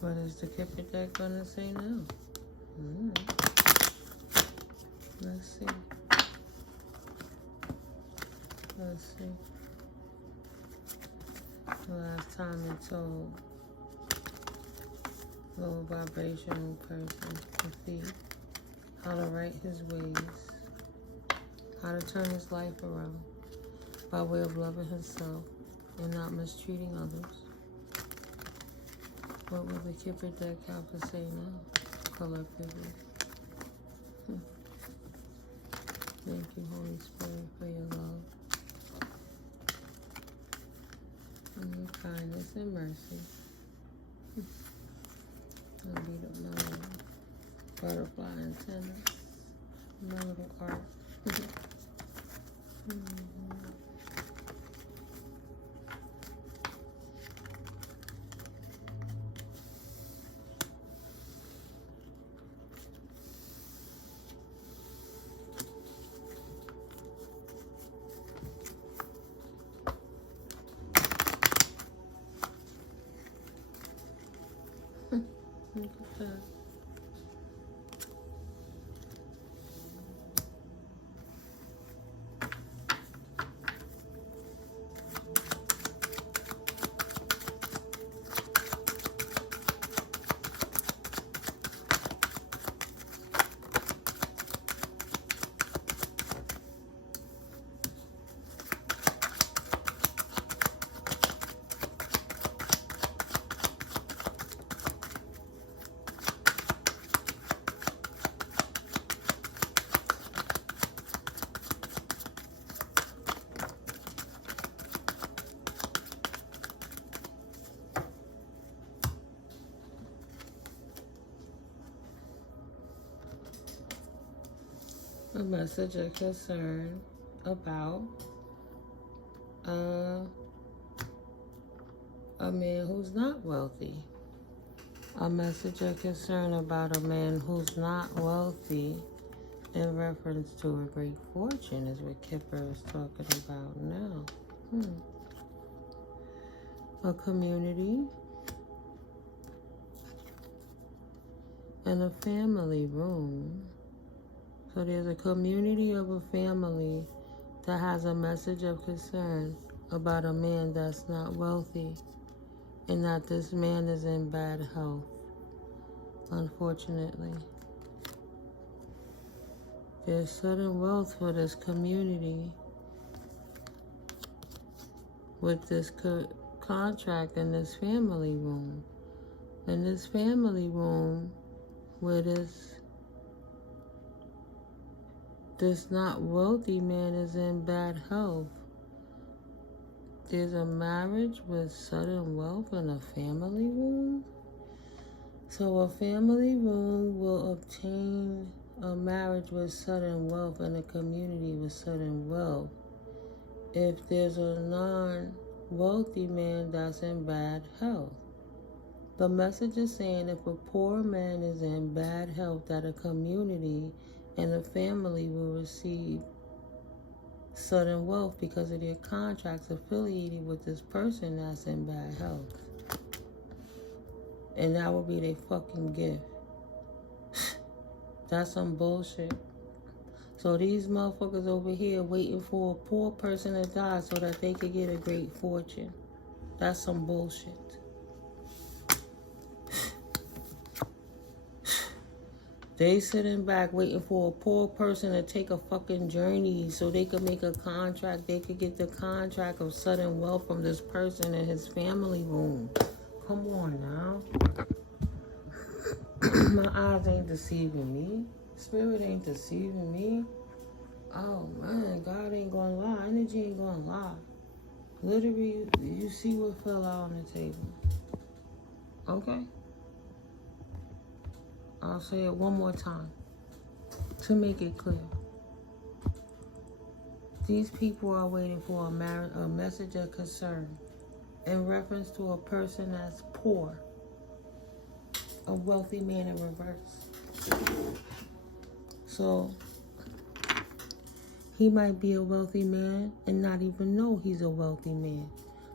What is the Kipper deck gonna say now? Let's see. Let's see. The last time it told low vibrational person defeat, how to right his ways, how to turn his life around by way of loving himself and not mistreating others. What will the Kipper deck have to say now, collectively? Thank you, Holy Spirit, for your love and your kindness and mercy. I'll beat up my little butterfly antennas, my little art. Look at that. A message of concern about a man who's not wealthy. A message of concern about a man who's not wealthy in reference to a great fortune is what Kipper is talking about now. A community and a family room. So there's a community of a family that has a message of concern about a man that's not wealthy and that this man is in bad health, unfortunately. There's sudden wealth for this community with this contract in this family room. In this family room where this not wealthy man is in bad health. There's a marriage with sudden wealth in a family room. So a family room will obtain a marriage with sudden wealth and a community with sudden wealth if there's a non-wealthy man that's in bad health. The message is saying if a poor man is in bad health, that a community and a family will receive sudden wealth because of their contracts affiliated with this person that's in bad health. And that will be their fucking gift. That's some bullshit. So these motherfuckers over here waiting for a poor person to die so that they could get a great fortune. That's some bullshit. They sitting back waiting for a poor person to take a fucking journey so they could make a contract. They could get the contract of sudden wealth from this person in his family room. Come on now. My eyes ain't deceiving me. Spirit ain't deceiving me. Oh man, God ain't gonna lie. Energy ain't gonna lie. Literally, you see what fell out on the table. Okay? I'll say it one more time to make it clear. These people are waiting for a message of concern in reference to a person that's poor, a wealthy man in reverse. So he might be a wealthy man and not even know he's a wealthy man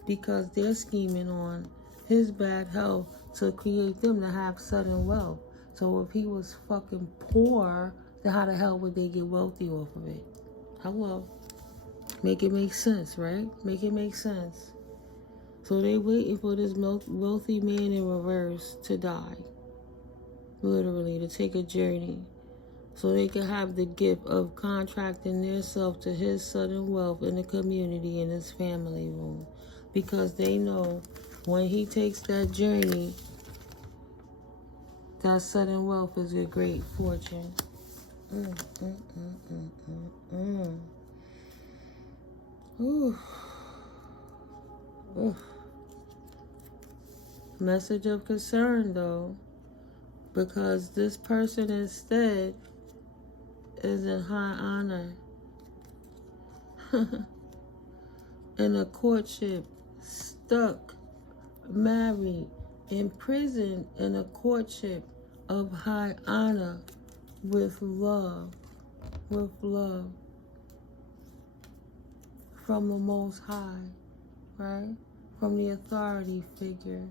because they're scheming on his bad health to create them to have sudden wealth. So if he was fucking poor, then how the hell would they get wealthy off of it? Hello? Make it make sense, right? Make it make sense. So they waiting for this wealthy man in reverse to die. Literally, to take a journey. So they can have the gift of contracting themselves to his sudden wealth in the community in his family room. Because they know when he takes that journey, that sudden wealth is a great fortune. Ooh. Ooh. Message of concern, though, because this person instead is in high honor. In a courtship, stuck, married, imprisoned in a courtship of high honor with love from the Most High, right? From the authority figure,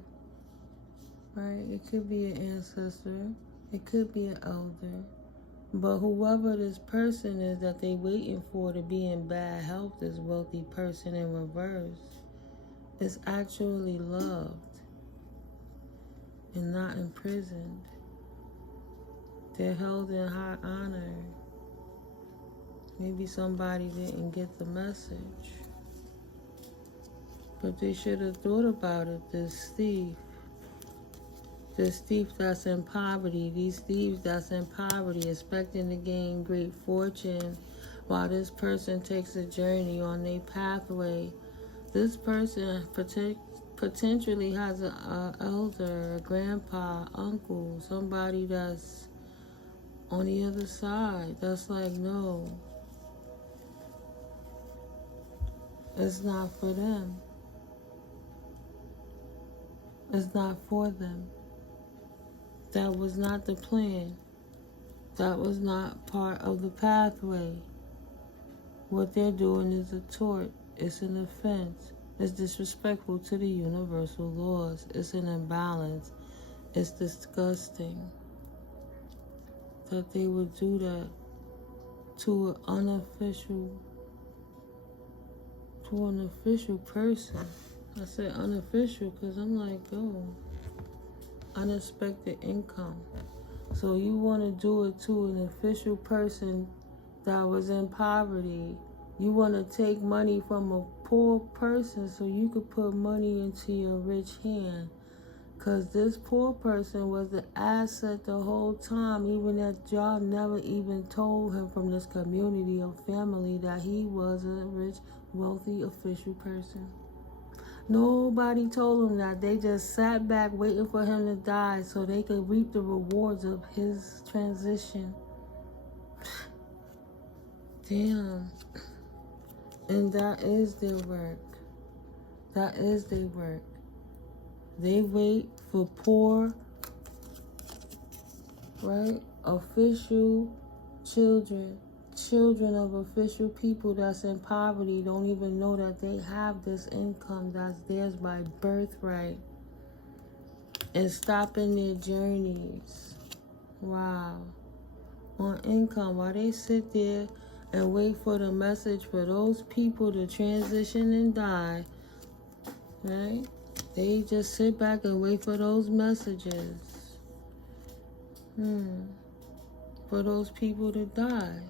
right? It could be an ancestor, it could be an elder, but whoever this person is that they waiting for to be in bad health, this wealthy person in reverse, is actually loved and not imprisoned. They're held in high honor. Maybe somebody didn't get the message. But they should have thought about it, this thief that's in poverty, these thieves that's in poverty, expecting to gain great fortune while this person takes a journey on their pathway. This person potentially has an elder, a grandpa, uncle, somebody that's on the other side, that's like, no, it's not for them. It's not for them. That was not the plan. That was not part of the pathway. What they're doing is a tort. It's an offense. It's disrespectful to the universal laws. It's an imbalance. It's disgusting that they would do that to an official person. I said unofficial because I'm like, oh, unexpected income. So you want to do it to an official person that was in poverty. You want to take money from a poor person so you could put money into your rich hand. Because this poor person was the asset the whole time, even that y'all never even told him from this community or family that he was a rich, wealthy, official person. Nobody told him that. They just sat back waiting for him to die so they could reap the rewards of his transition. Damn. And that is their work. That is their work. They wait for poor, right, official children of official people that's in poverty don't even know that they have this income that's theirs by birthright, and stopping their journeys. Wow. On income, while they sit there and wait for the message for those people to transition and die, right? They just sit back and wait for those messages. For those people to die.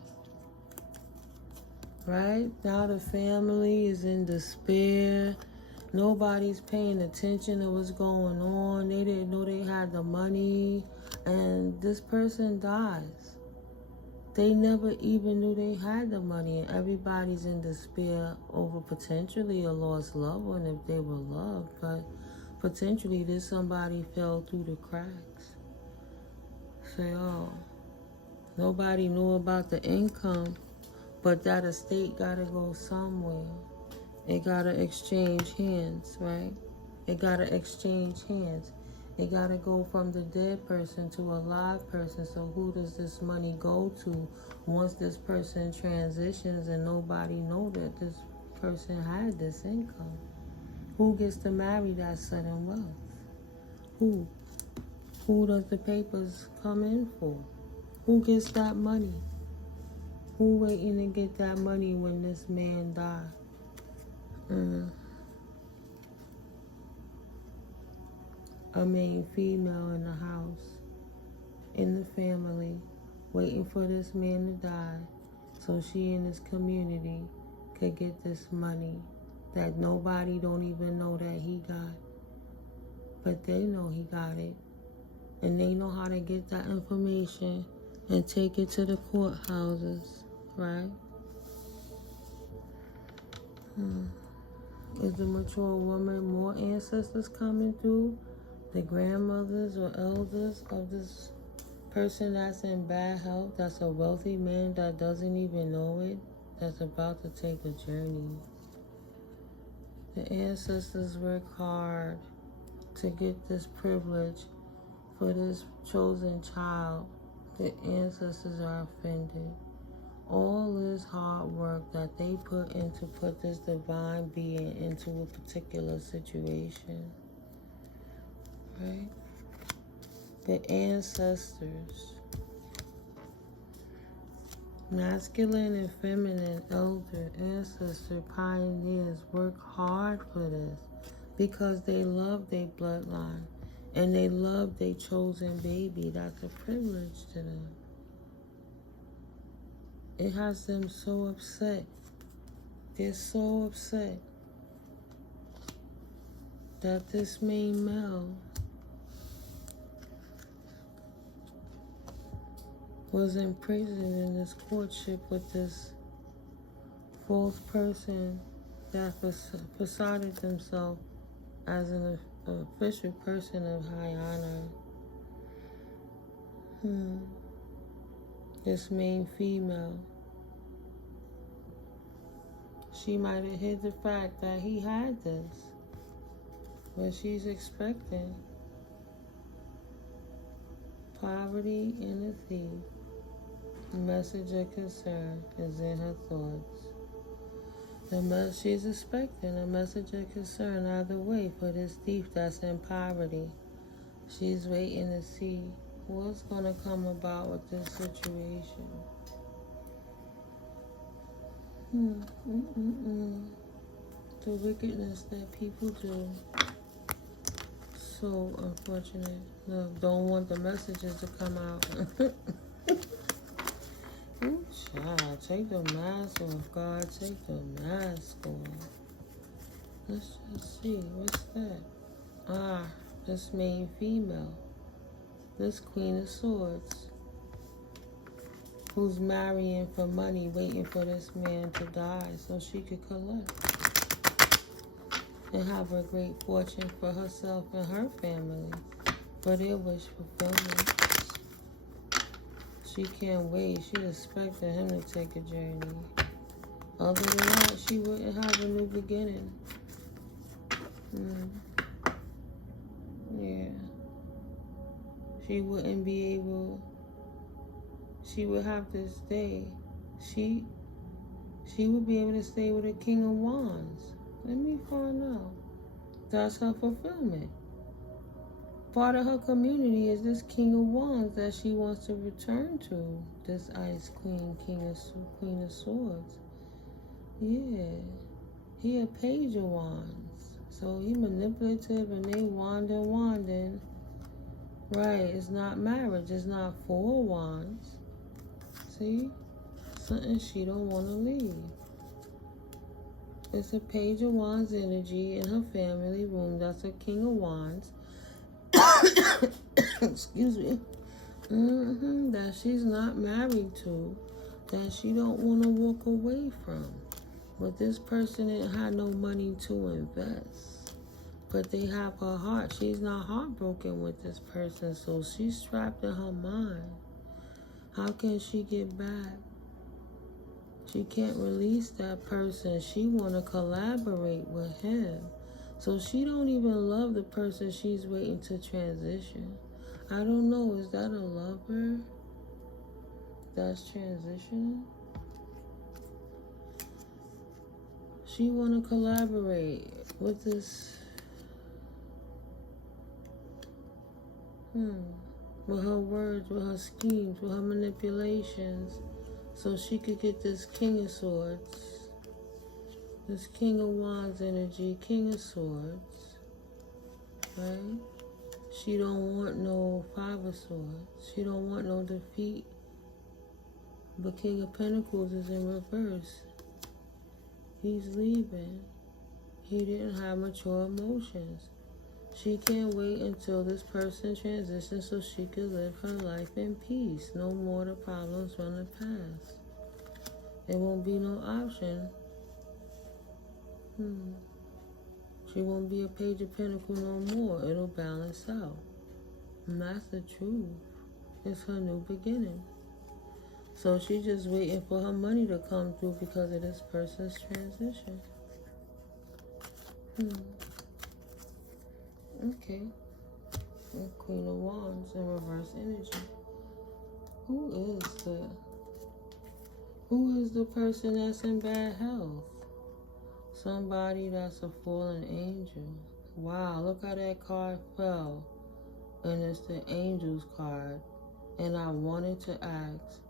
Right? Now the family is in despair. Nobody's paying attention to what's going on. They didn't know they had the money. And this person dies. They never even knew they had the money. And everybody's in despair over potentially a lost loved one if they were loved. But potentially this somebody fell through the cracks. Say, oh, nobody knew about the income. But that estate gotta go somewhere. It gotta exchange hands, right? It gotta exchange hands. It gotta go from the dead person to a live person. So who does this money go to once this person transitions and nobody know that this person had this income? Who gets to marry that sudden wealth? Who Who does the papers come in for? Who gets that money? Who waiting to get that money when this man died? A main female in the house, in the family, waiting for this man to die so she and his community could get this money that nobody don't even know that he got. But they know he got it. And they know how to get that information and take it to the courthouses, right? Is the mature woman more ancestors coming through? The grandmothers or elders of this person that's in bad health, that's a wealthy man that doesn't even know it, that's about to take a journey. The ancestors work hard to get this privilege for this chosen child. The ancestors are offended. All this hard work that they put in to put this divine being into a particular situation, right? The ancestors, masculine and feminine, elder, ancestor, pioneers work hard for this because they love their bloodline and they love their chosen baby. That's a privilege to them. It has them so upset. They're so upset that this main male was in prison in this courtship with this false person that facaded himself as an official person of high honor. This main female, she might have hid the fact that he had this, but she's expecting poverty and a thief. The message of concern is in her thoughts. She's expecting a message of concern either way for this thief that's in poverty. She's waiting to see what's going to come about with this situation. The wickedness that people do. So unfortunate. Look, don't want the messages to come out. Ooh, child, take the mask off, God. Take the mask off. Let's just see. What's that? This main female. This Queen of Swords. Who's marrying for money, waiting for this man to die so she could collect. And have a great fortune for herself and her family. For their wish fulfillment. She can't wait. She expected him to take a journey. Other than that, she wouldn't have a new beginning. Yeah. She wouldn't be able. She would have to stay. She would be able to stay with a King of Wands. Let me find out. That's her fulfillment. Part of her community is this King of Wands that she wants to return to. This Ice Queen, Queen of Swords. Yeah. He a Page of Wands. So he manipulative and they wanding. Right, it's not marriage. It's not 4 wands. See? Something she don't want to leave. It's a Page of Wands energy in her family room. That's a King of Wands. Excuse me. That she's not married to. That she don't want to walk away from. But this person didn't have no money to invest. But they have her heart. She's not heartbroken with this person. So she's trapped in her mind. How can she get back? She can't release that person. She want to collaborate with him. So she don't even love the person she's waiting to transition. I don't know. Is that a lover that's transitioning? She want to collaborate with this. With her words, with her schemes, with her manipulations, so she could get this King of Swords, this King of Wands energy, King of Swords, right? She don't want no Five of Swords. She don't want no defeat. But King of Pentacles is in reverse. He's leaving. He didn't have mature emotions. She can't wait until this person transitions so she could live her life in peace. No more the problems from the past. There won't be no option. She won't be a Page of Pentacles no more. It'll balance out. And that's the truth. It's her new beginning. So she's just waiting for her money to come through because of this person's transition. Okay. And Queen of Wands in reverse energy. Who is the person that's in bad health? Somebody that's a fallen angel. Wow, look how that card fell. And it's the Angel's card. And I wanted to ask,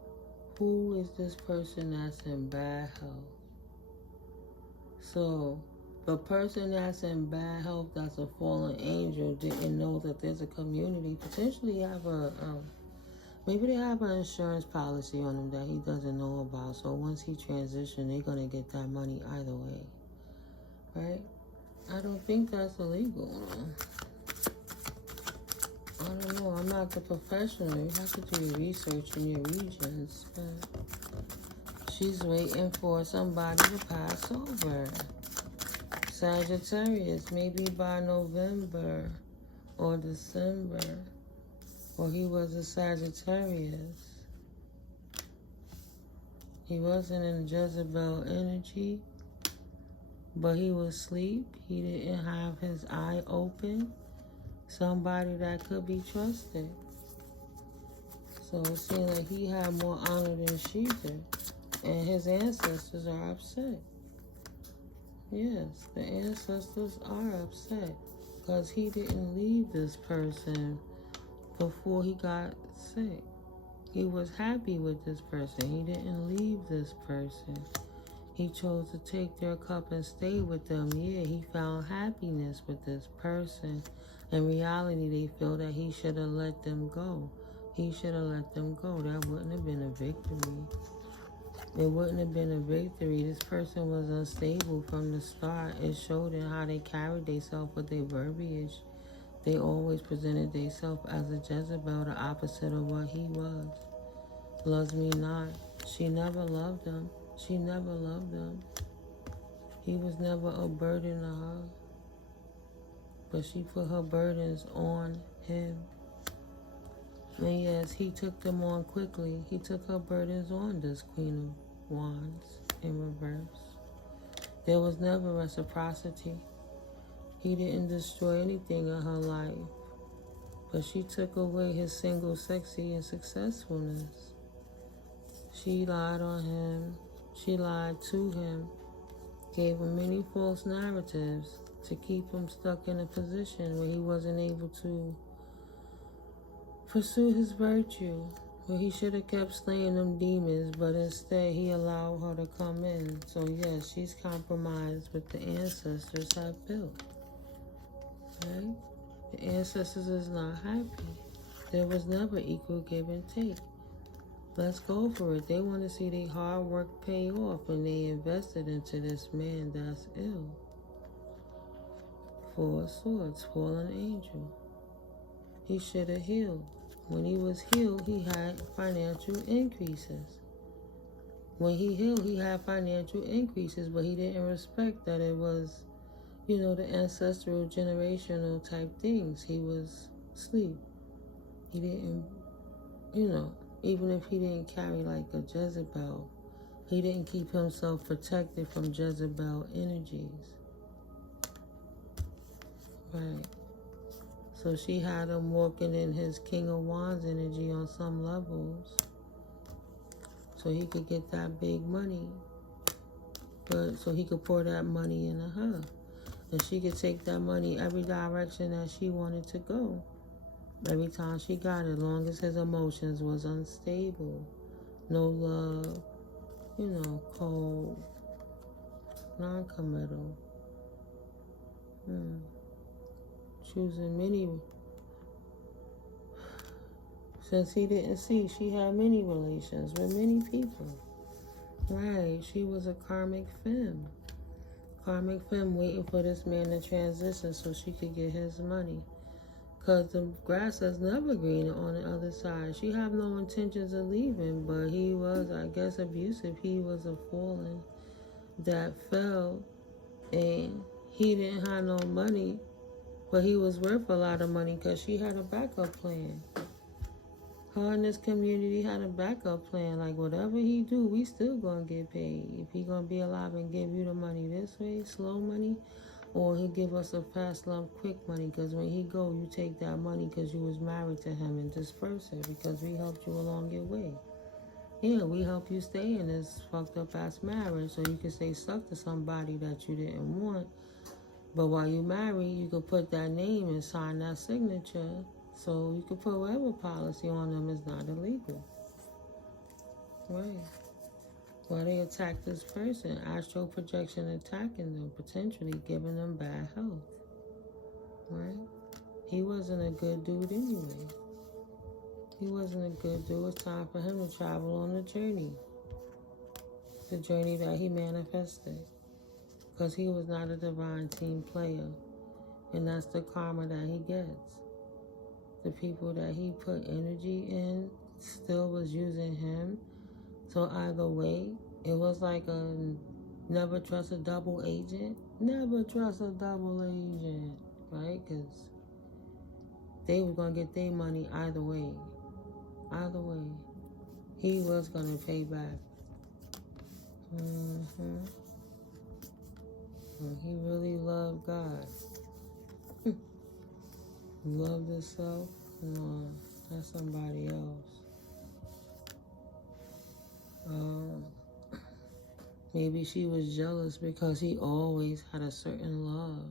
who is this person that's in bad health? So, the person that's in bad health, that's a fallen angel, didn't know that there's a community. Potentially have maybe they have an insurance policy on him that he doesn't know about. So once he transitions, they're going to get that money either way. Right? I don't think that's illegal. I don't know. I'm not the professional. You have to do your research in your regions. But she's waiting for somebody to pass over. Sagittarius, maybe by November or December. Or he was a Sagittarius. He wasn't in Jezebel energy, but he was asleep. He didn't have his eye open. Somebody that could be trusted. So it seemed like he had more honor than she did. And his ancestors are upset. Yes, the ancestors are upset. Because he didn't leave this person before he got sick. He was happy with this person. He didn't leave this person. He chose to take their cup and stay with them. Yeah, he found happiness with this person. In reality, they feel that he should have let them go. He should have let them go. That wouldn't have been a victory. It wouldn't have been a victory. This person was unstable from the start. It showed in how they carried themselves with their verbiage. They always presented themselves as a Jezebel, the opposite of what he was. Loves me not. She never loved him. She never loved him. He was never a burden to her. But she put her burdens on him. And yes, he took them on quickly. He took her burdens on, this Queen of Wands in reverse. There was never reciprocity. He didn't destroy anything in her life. But she took away his single, sexy, and successfulness. She lied on him. She lied to him. Gave him many false narratives to keep him stuck in a position where he wasn't able to pursue his virtue, where he should have kept slaying them demons, but instead he allowed her to come in. So yes, she's compromised with the ancestors have built. Right? The ancestors is not happy. There was never equal give and take. Let's go for it. They want to see their hard work pay off, and they invested into this man that's ill. Four of Swords, fallen angel. He should have healed. When he was healed, he had financial increases. When he healed, he had financial increases, but he didn't respect that it was, the ancestral generational type things. He was asleep. He didn't, even if he didn't carry like a Jezebel, he didn't keep himself protected from Jezebel energies. Right. So she had him walking in his King of Wands energy on some levels. So he could get that big money. But so he could pour that money into her. And she could take that money every direction that she wanted to go. Every time she got it, as long as his emotions was unstable, no love, you know, cold, non-committal. Choosing many, since he didn't see, she had many relations with many people. Right, she was a karmic femme. Karmic femme waiting for this man to transition so she could get his money. Because the grass is never greener on the other side. She have no intentions of leaving, but he was, I guess, abusive. He was a fallen that fell, and he didn't have no money, but he was worth a lot of money because she had a backup plan. Her and this community had a backup plan. Like, whatever he do, we still gonna get paid. If he gonna be alive and give you the money this way, slow money, or he'll give us a fast lump, quick money. Because when he go, you take that money because you was married to him and disperse it because we helped you along your way. Yeah, we help you stay in this fucked up ass marriage so you can stay stuck to somebody that you didn't want. But while you marry, you could put that name and sign that signature. So you could put whatever policy on them is not illegal. Right. Why they attack this person? Astral projection attacking them, potentially giving them bad health. Right? He wasn't a good dude anyway. He wasn't a good dude. It's time for him to travel on the journey. The journey that he manifested. Because he was not a divine team player. And that's the karma that he gets. The people that he put energy in still was using him. So either way, it was like a never trust a double agent. Never trust a double agent, right? Because they were going to get their money either way. Either way. He was going to pay back. And he really loved God. Loved himself? No, that's somebody else. Maybe she was jealous because he always had a certain love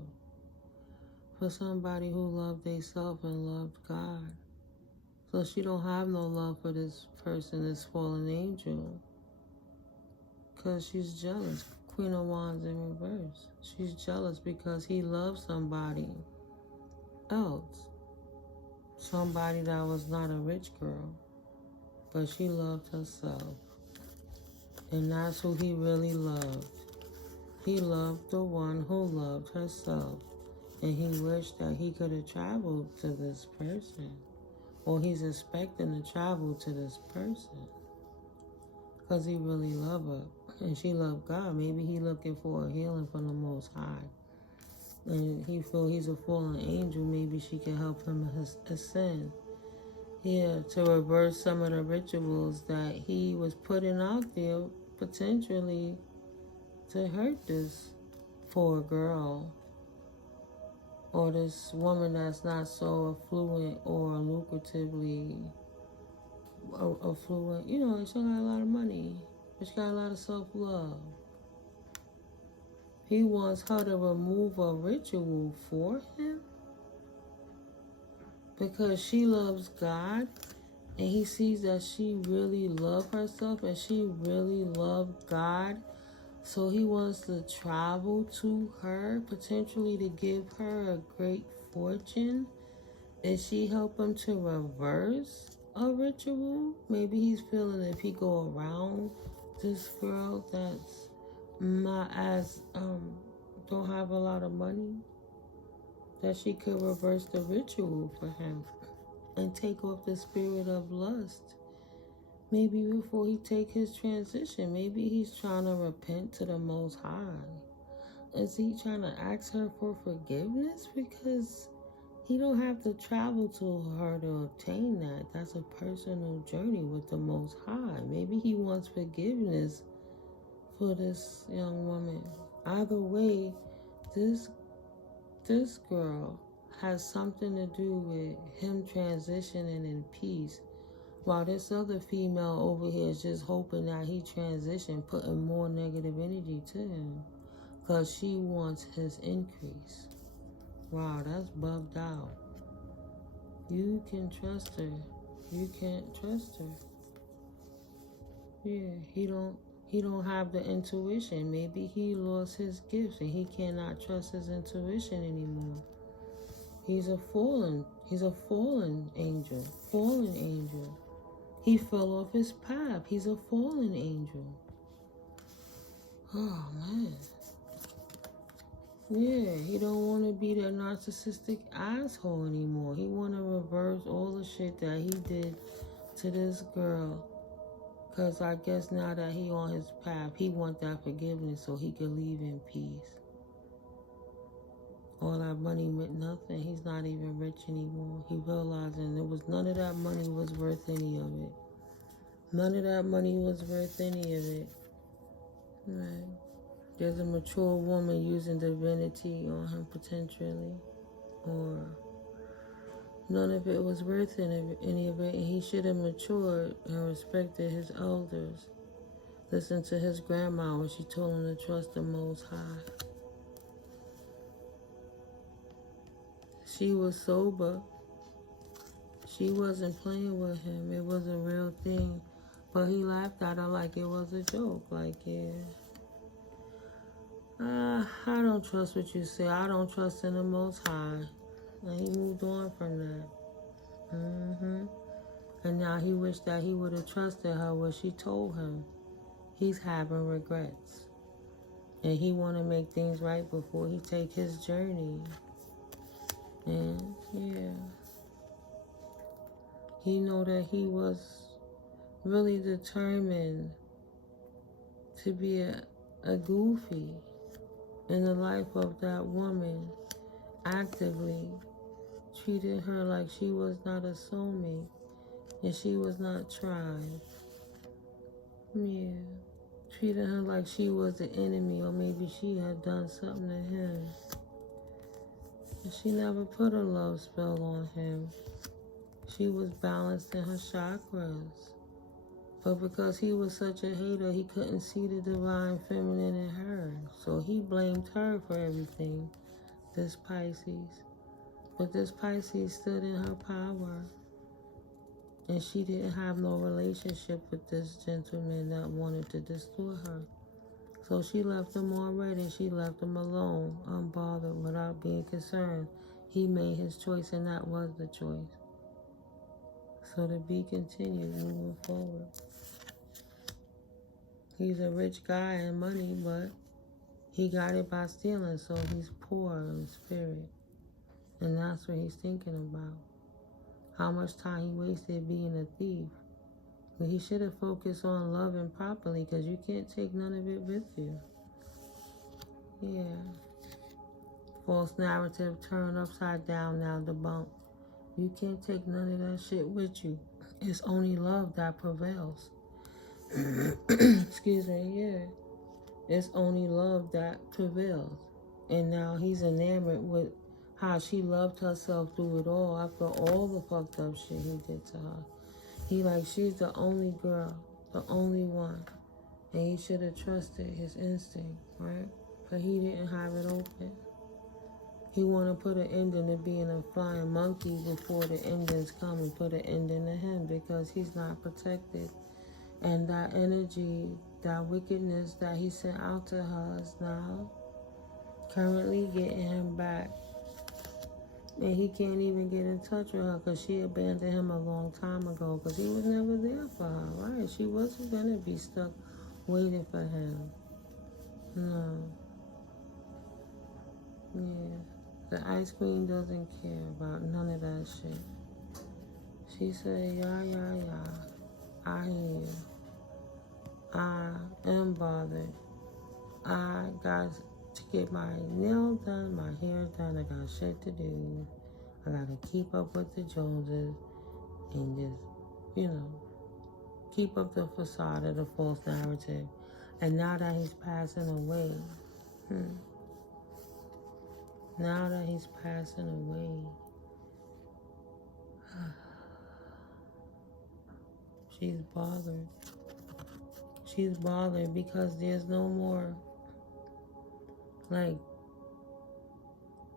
for somebody who loved themselves and loved God. So she don't have no love for this person, this fallen angel, because she's jealous. Queen of Wands in reverse. She's jealous because he loved somebody else. Somebody that was not a rich girl, but she loved herself. And that's who he really loved. He loved the one who loved herself. And he wished that he could have traveled to this person. Or he's expecting to travel to this person. Because he really loved her. And she loved God. Maybe he looking for a healing from the Most High. And he feel he's a fallen angel. Maybe she can help him ascend. Yeah, to reverse some of the rituals that he was putting out there, potentially to hurt this poor girl or this woman that's not so affluent or lucratively affluent. You know, she got a lot of money, but she got a lot of self-love. He wants her to remove a ritual for him because she loves God. And he sees that she really loved herself and she really loved God. So he wants to travel to her, potentially to give her a great fortune. And she help him to reverse a ritual. Maybe he's feeling if he go around this girl that's not as, don't have a lot of money, that she could reverse the ritual for him. And take off the spirit of lust. Maybe before he take his transition, maybe he's trying to repent to the Most High. Is he trying to ask her for forgiveness? Because he don't have to travel to her to obtain that. That's a personal journey with the Most High. Maybe he wants forgiveness for this young woman. Either way, this girl has something to do with him transitioning in peace, while this other female over here is just hoping that he transition, putting more negative energy to him because she wants his increase. Wow, that's bugged out. You can trust her. You can't trust her. Yeah, he don't have the intuition. Maybe he lost his gifts and he cannot trust his intuition anymore. He's a fallen angel. Fallen angel. He fell off his path. He's a fallen angel. Oh man. Yeah, he don't want to be that narcissistic asshole anymore. He want to reverse all the shit that he did to this girl. Because I guess now that he on his path, he want that forgiveness so he can leave in peace. All that money meant nothing. He's not even rich anymore. He realizing none of that money was worth any of it. None of that money was worth any of it. Right. There's a mature woman using divinity on him potentially. Or none of it was worth any of it. And he should have matured and respected his elders. Listened to his grandma when she told him to trust the Most High. She was sober. She wasn't playing with him. It was a real thing. But he laughed at her like it was a joke. Like, yeah. I don't trust what you say. I don't trust in the Most High. And he moved on from that. And now he wished that he would have trusted her when she told him. He's having regrets. And he want to make things right before he take his journey. And, yeah. He know that he was really determined to be a goofy in the life of that woman, actively treated her like she was not a soulmate and she was not tried. Yeah. Treated her like she was the enemy, or maybe she had done something to him. And she never put a love spell on him. She was balanced in her chakras. But because he was such a hater, he couldn't see the divine feminine in her. So he blamed her for everything, this Pisces. But this Pisces stood in her power. And she didn't have no relationship with this gentleman that wanted to distort her. So she left him already. She left him alone, unbothered, without being concerned. He made his choice, and that was the choice. So to be continued moving forward. He's a rich guy in money, but he got it by stealing, so he's poor in spirit. And that's what he's thinking about. How much time he wasted being a thief. But he should have focused on loving properly, because you can't take none of it with you. Yeah. False narrative turned upside down, now debunked. You can't take none of that shit with you. It's only love that prevails. Excuse me, yeah. It's only love that prevails. And now he's enamored with how she loved herself through it all after all the fucked up shit he did to her. He like, she's the only girl, the only one. And he should have trusted his instinct, right? But he didn't have it open. He want to put an ending to being a flying monkey before the endings come, and put an ending to him because he's not protected. And that energy, that wickedness that he sent out to her is now currently getting him back. And he can't even get in touch with her because she abandoned him a long time ago because he was never there for her, right? She wasn't going to be stuck waiting for him. No. Yeah. The ice queen doesn't care about none of that shit. She said, yeah. I hear you. I am bothered. I got to get my nails done, my hair done. I got shit to do. I got to keep up with the Joneses and just, keep up the facade of the false narrative. And now that he's passing away, she's bothered. She's bothered because there's no more, like,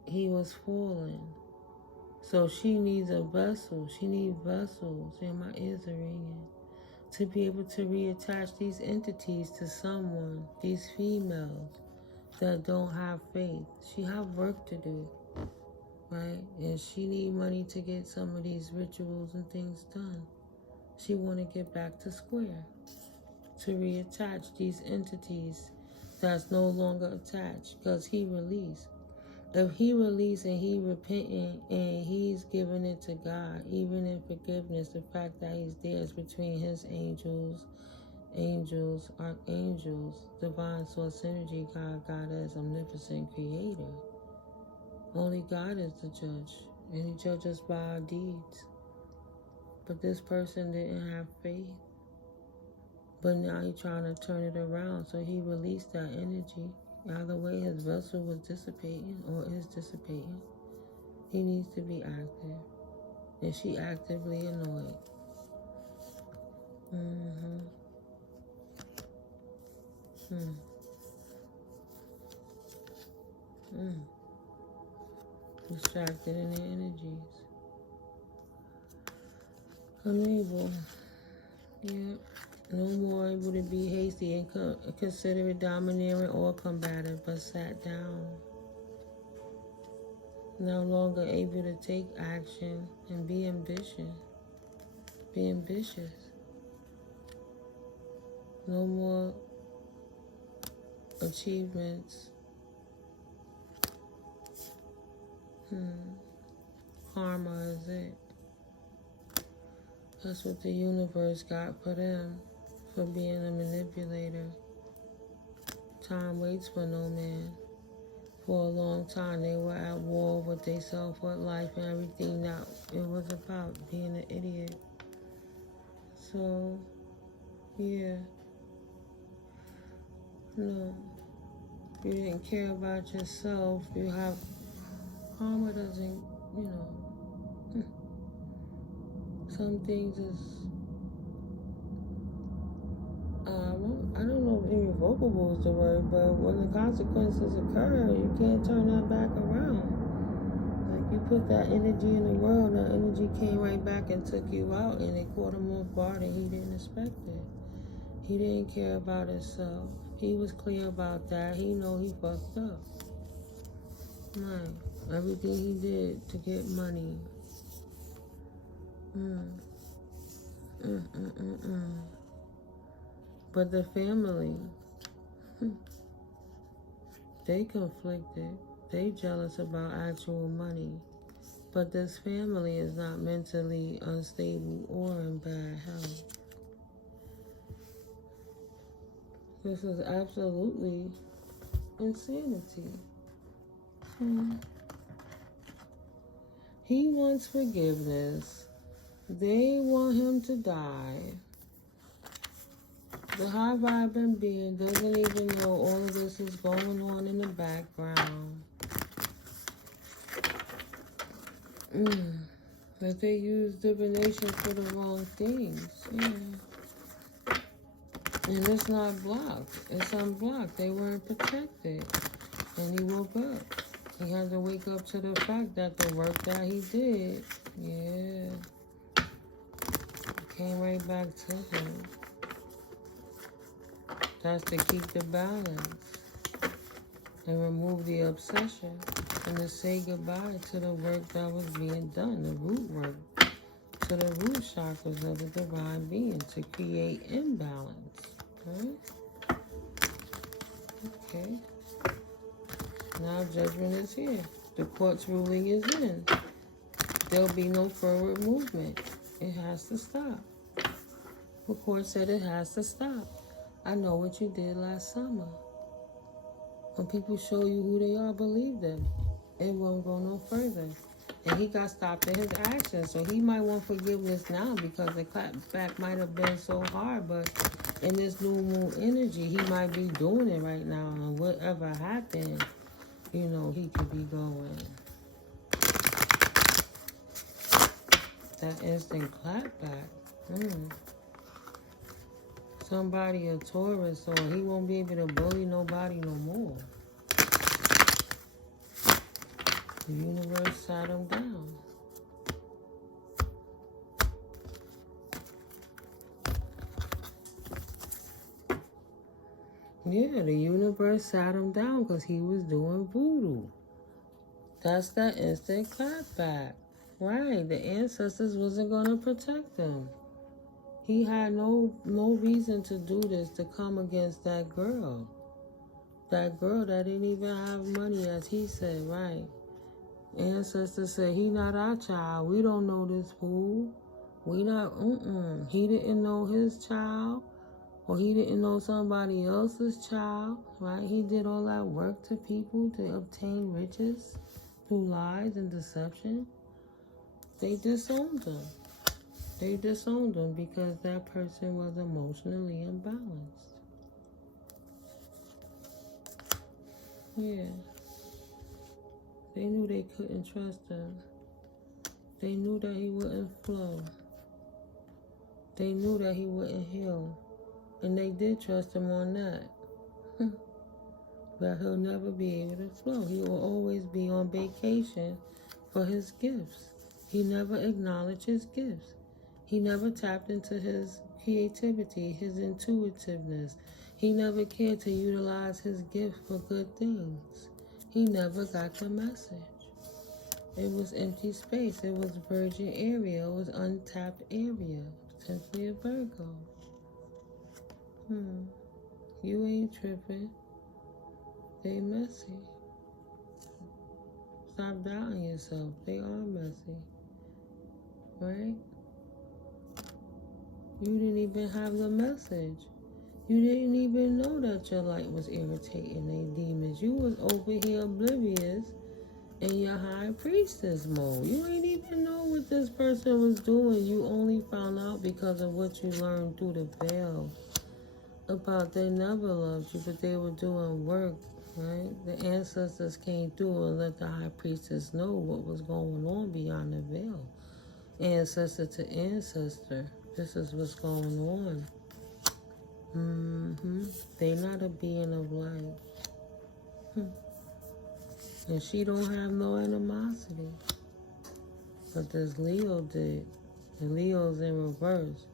he was falling. So she needs a vessel. She needs vessels, and my ears are ringing, to be able to reattach these entities to someone, these females that don't have faith. She have work to do, right? And she need money to get some of these rituals and things done. She want to get back to square, to reattach these entities that's no longer attached, because he released. If he released and he repenting and he's giving it to God, even in forgiveness, the fact that he's there is between his angels, archangels, divine source energy, God, Goddess, omnipotent creator. Only God is the judge, and he judges by our deeds. But this person didn't have faith. But now he's trying to turn it around, so he released that energy. Either way, his vessel was dissipating or is dissipating. He needs to be active. And she actively annoyed. Distracted in their energies. Unable. Yeah. No more able to be hasty and considerate, domineering, or combative, but sat down. No longer able to take action and be ambitious. Be ambitious. No more achievements. Karma is it. That's what the universe got for them, for being a manipulator. Time waits for no man. For a long time, they were at war with themselves, with life, and everything that it was about, being an idiot. So, yeah. No. You didn't care about yourself. You have... Karma doesn't, some things is... I don't know if irrevocable is the word, but when the consequences occur, you can't turn that back around. Like, you put that energy in the world, that energy came right back and took you out, and it caught him off guard, and he didn't expect it. He didn't care about himself. He was clear about that. He know he fucked up. Right. Everything he did to get money. But the family, they conflicted. They jealous about actual money. But this family is not mentally unstable or in bad health. This is absolutely insanity. He wants forgiveness. They want him to die. The high vibing being doesn't even know all of this is going on in the background. That they use divination for the wrong things. Yeah. And it's not blocked. It's unblocked. They weren't protected. And he woke up. He had to wake up to the fact that the work that he did, came right back to him. That's to keep the balance and remove the obsession and to say goodbye to the work that was being done, the root work, to the root chakras of the divine being, to create imbalance, right? Okay. Now judgment is here. The court's ruling is in. There'll be no forward movement. It has to stop. The court said it has to stop. I know what you did last summer. When people show you who they are, believe them. It won't go no further. And he got stopped in his actions. So he might want forgiveness now because the clapback might have been so hard. But in this new moon energy, he might be doing it right now. And whatever happened, he could be going. That instant clapback. Somebody a Taurus, so he won't be able to bully nobody no more. The universe sat him down. Yeah, the universe sat him down because he was doing voodoo. That's that instant clapback. Right, the ancestors wasn't going to protect him. He had no reason to do this, to come against that girl. That girl that didn't even have money, as he said, right? Ancestors said, he not our child. We don't know this fool. We not, He didn't know his child, or he didn't know somebody else's child, right? He did all that work to people to obtain riches through lies and deception. They disowned him. They disowned him because that person was emotionally imbalanced. Yeah. They knew they couldn't trust him. They knew that he wouldn't flow. They knew that he wouldn't heal. And they did trust him on that. But he'll never be able to flow. He will always be on vacation for his gifts. He never acknowledged his gifts. He never tapped into his creativity, his intuitiveness. He never cared to utilize his gift for good things. He never got the message. It was empty space. It was virgin area. It was untapped area. Simply a Virgo. You ain't tripping. They messy. Stop doubting yourself. They are messy. Right? You didn't even have the message. You didn't even know that your light was irritating they demons. You was over here oblivious in your high priestess mode. You ain't even know what this person was doing. You only found out because of what you learned through the veil about they never loved you, but they were doing work, right? The ancestors came through and let the high priestess know what was going on beyond the veil. Ancestor to ancestor. This is what's going on. They not a being of light. And she don't have no animosity. But this Leo did. And Leo's in reverse.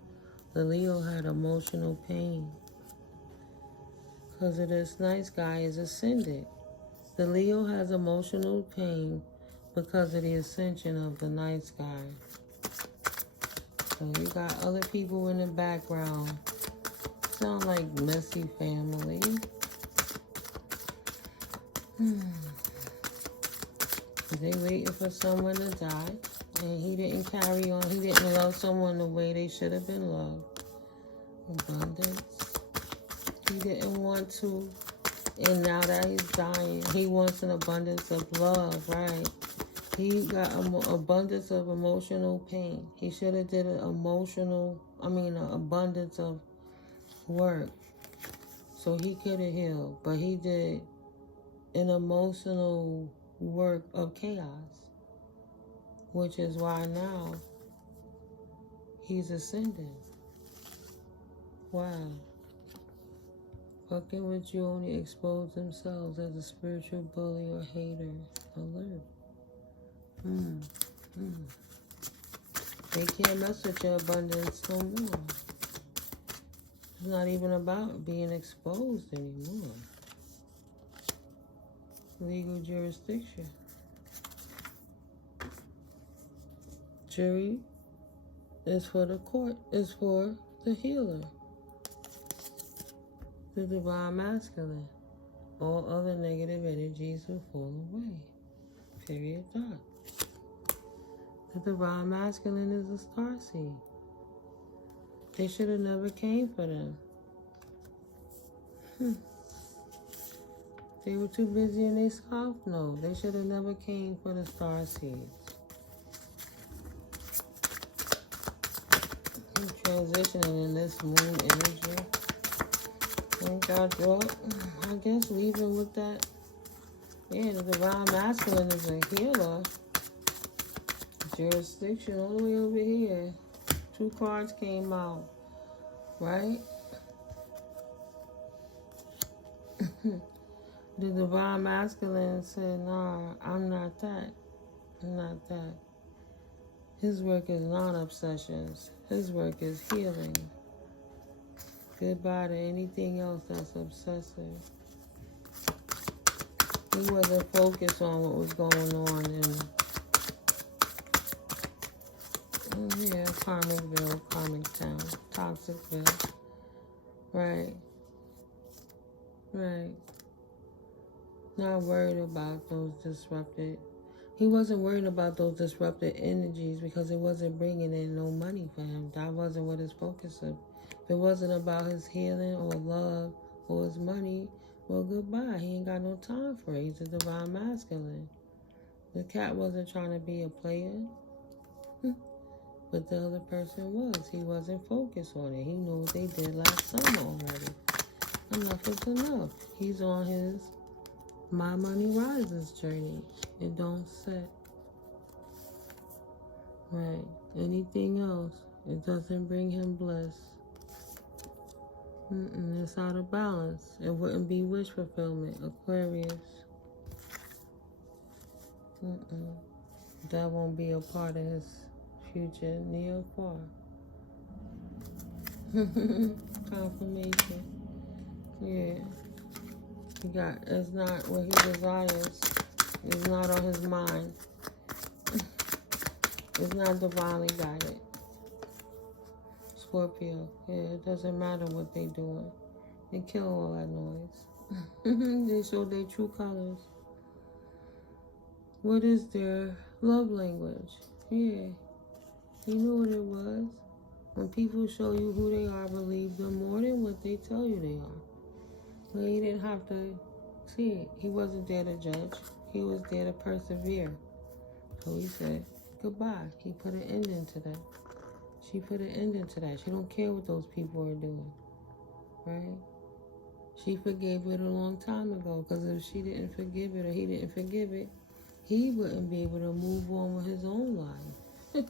The Leo had emotional pain. Because of this nice guy is ascended. The Leo has emotional pain because of the ascension of the nice guy. So you got other people in the background. Sound like messy family. They waiting for someone to die. And he didn't carry on. He didn't love someone the way they should have been loved. Abundance. He didn't want to. And now that he's dying, he wants an abundance of love, right? He got an abundance of emotional pain. He should have did an abundance of work so he could have healed. But he did an emotional work of chaos, which is why now he's ascending. Wow. Fucking with you only expose themselves as a spiritual bully or hater. Alert. They can't mess with your abundance no more. It's not even about being exposed anymore. Legal jurisdiction. Jury is for the court, is for the healer. The divine masculine. All other negative energies will fall away. Period. Dot. The divine masculine is a starseed. They should have never came for them. They were too busy in their south node. They should have never came for the starseeds. I'm transitioning in this moon energy. Thank God, I guess leaving with that. Yeah, the divine masculine is a healer. Jurisdiction all the way over here. 2 cards came out, right? The divine masculine said, nah, I'm not that. I'm not that. His work is non-obsessions. His work is healing. Goodbye to anything else that's obsessive. He wasn't focused on what was going on in yeah, Karmicville, Karmic Town, Toxicville. Right. Right. Not worried about those disrupted. He wasn't worried about those disrupted energies because it wasn't bringing in no money for him. That wasn't what his focus was. If it wasn't about his healing or love or his money, well, goodbye. He ain't got no time for it. He's a divine masculine. The cat wasn't trying to be a player, but the other person was. He wasn't focused on it. He knew what they did last summer already. Enough is enough. He's on his My Money Rises journey. It don't set. Right. Anything else, it doesn't bring him bliss. It's out of balance. It wouldn't be wish fulfillment. Aquarius. That won't be a part of his future, near or far. Confirmation. Yeah. It's not what he desires. It's not on his mind. It's not divinely guided. Scorpio. Yeah, it doesn't matter what they doing. They kill all that noise. They show their true colors. What is their love language? Yeah. He knew what it was. When people show you who they are, believe them more than what they tell you they are. Well, he didn't have to see it. He wasn't there to judge. He was there to persevere. So he said, goodbye. He put an ending to that. She put an ending to that. She don't care what those people are doing. Right? She forgave it a long time ago. Because if she didn't forgive it or he didn't forgive it, he wouldn't be able to move on with his own life.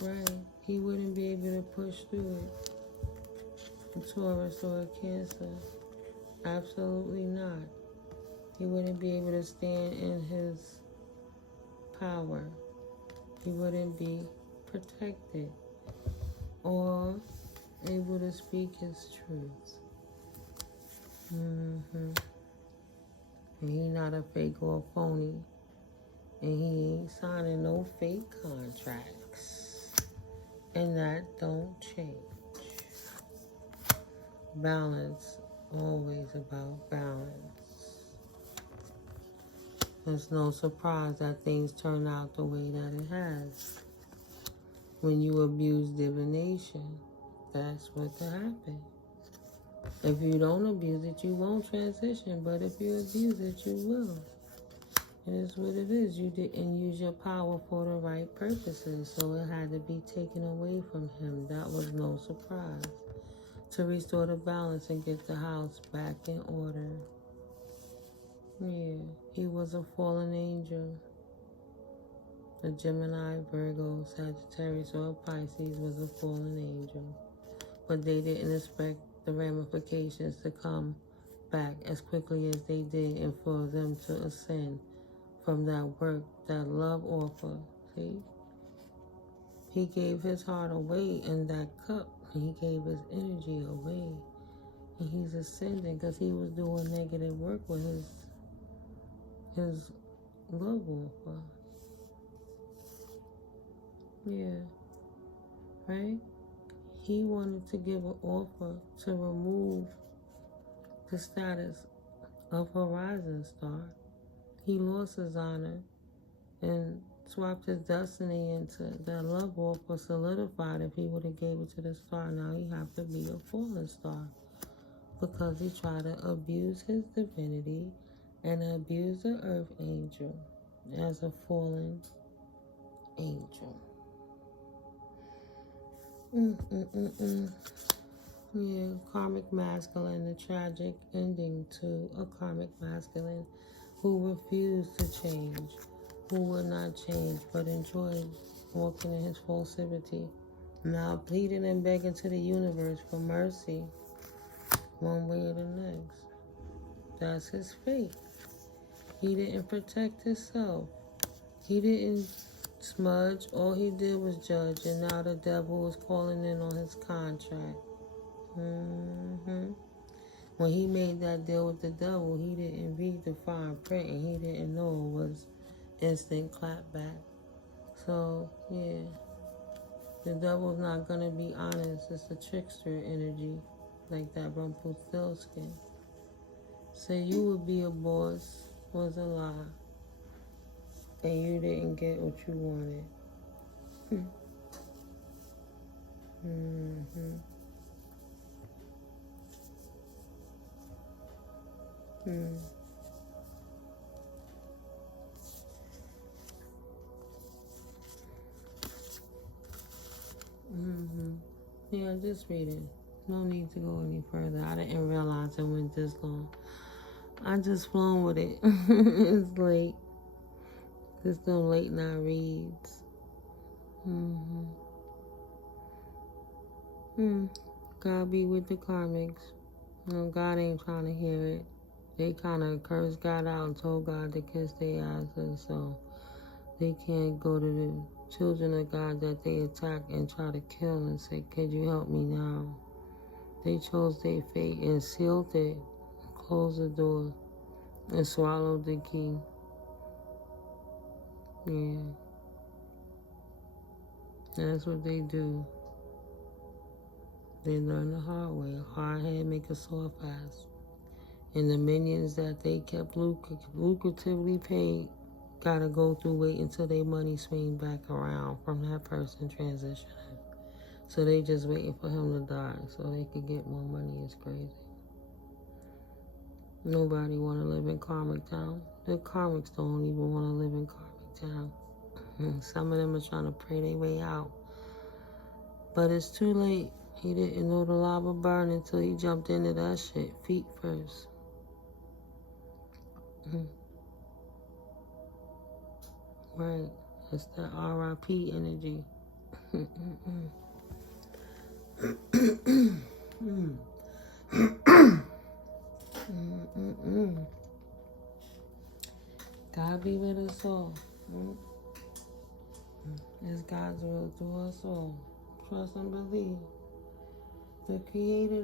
Right? He wouldn't be able to push through it. A Taurus or a Cancer. Absolutely not. He wouldn't be able to stand in his power. He wouldn't be protected or able to speak his truth. And he not a fake or a phony. And he ain't signing no fake contracts. And that don't change. Balance. Always about balance. It's no surprise that things turn out the way that it has. When you abuse divination, that's what'll happen. If you don't abuse it, you won't transition. But if you abuse it, you will. It is what it is. You didn't use your power for the right purposes, so it had to be taken away from him. That was no surprise. To restore the balance and get the house back in order. Yeah, he was a fallen angel. A Gemini, Virgo, Sagittarius, or a Pisces was a fallen angel. But they didn't expect the ramifications to come back as quickly as they did and for them to ascend from that work, that love offer. See? He gave his heart away in that cup. He gave his energy away. And he's ascending because he was doing negative work with his love offer. Yeah. Right? He wanted to give an offer to remove the status of Horizon Star. He lost his honor and swapped his destiny into that love offer solidified. If he would have gave it to the star, now he have to be a fallen star because he tried to abuse his divinity and abuse the earth angel as a fallen angel. Yeah, karmic masculine, the tragic ending to a karmic masculine who refused to change, who would not change but enjoyed walking in his falsity, now pleading and begging to the universe for mercy, one way or the next. That's his fate. He didn't protect himself. He didn't smudge. All he did was judge, and now the devil is calling in on his contract. Mm-hmm. When he made that deal with the devil, he didn't read the fine print and he didn't know it was instant clapback. So, yeah. The devil's not gonna be honest. It's a trickster energy, like that Rumpelstiltskin. Say you would be a boss was a lie, and you didn't get what you wanted. Mm-hmm. Mm. Mm-hmm. Yeah, just read it. No need to go any further. I didn't realize it went this long. I just flown with it. It's late. It's them late night reads. God be with the karmics. No, God ain't trying to hear it. They kind of cursed God out and told God to kiss their asses, so they can't go to the children of God that they attack and try to kill and say, could you help me now? They chose their fate and sealed it, closed the door, and swallowed the key. Yeah. That's what they do. They learn the hard way. Hard head make a soft ass. And the minions that they kept lucratively paid gotta go through wait until their money swing back around from that person transitioning. So they just waiting for him to die so they could get more money. It's crazy. Nobody wanna live in Karmic Town. The Karmics don't even wanna live in Karmic Town. Some of them are trying to pray their way out. But it's too late. He didn't know the lava burned until he jumped into that shit feet first. Right. It's that R.I.P. energy. God be with us all. It's God's will through us all. Trust and believe. The Creator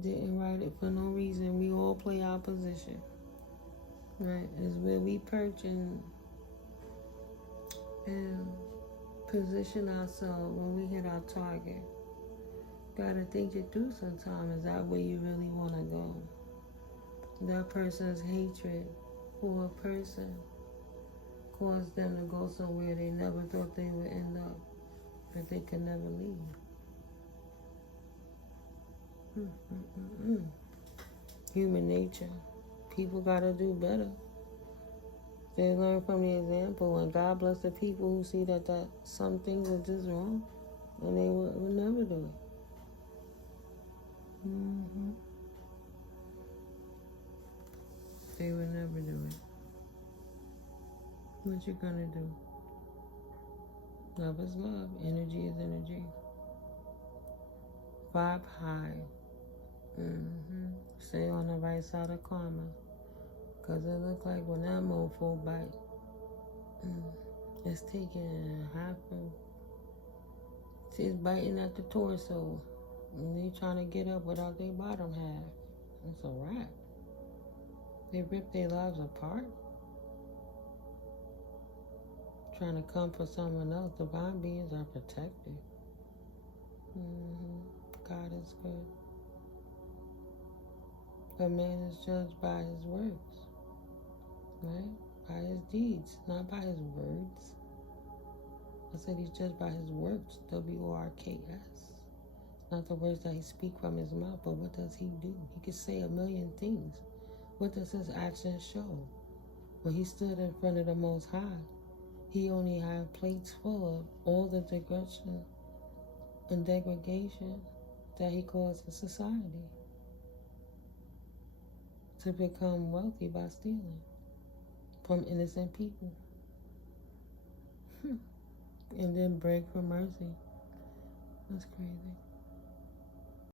didn't write it for no reason. We all play our position. Right? It's where we perch and position ourselves when we hit our target. Gotta think it through sometimes. Is that where you really want to go? That person's hatred for a person caused them to go somewhere they never thought they would end up, but they could never leave. Human nature. People gotta do better. They learn from the example, and God bless the people who see that some things are just wrong, and they will never do it. They would never do it. What you gonna do? Love is love. Energy is energy. Vibe high. Stay on the right side of karma. Because it look like when that mofo bite, it's taking half of... It's biting at the torso. And they trying to get up without their bottom half. It's a wrap. They rip their lives apart. Trying to come for someone else. Divine beings are protected. God is good. A man is judged by his works, right? By his deeds, not by his words. I said he's judged by his works, W-O-R-K-S. Not the words that he speaks from his mouth, but what does he do? He could say a million things. What does his actions show? When he stood in front of the Most High, he only had plates full of all the digression and degradation that he caused in society to become wealthy by stealing from innocent people and then beg for mercy. That's crazy.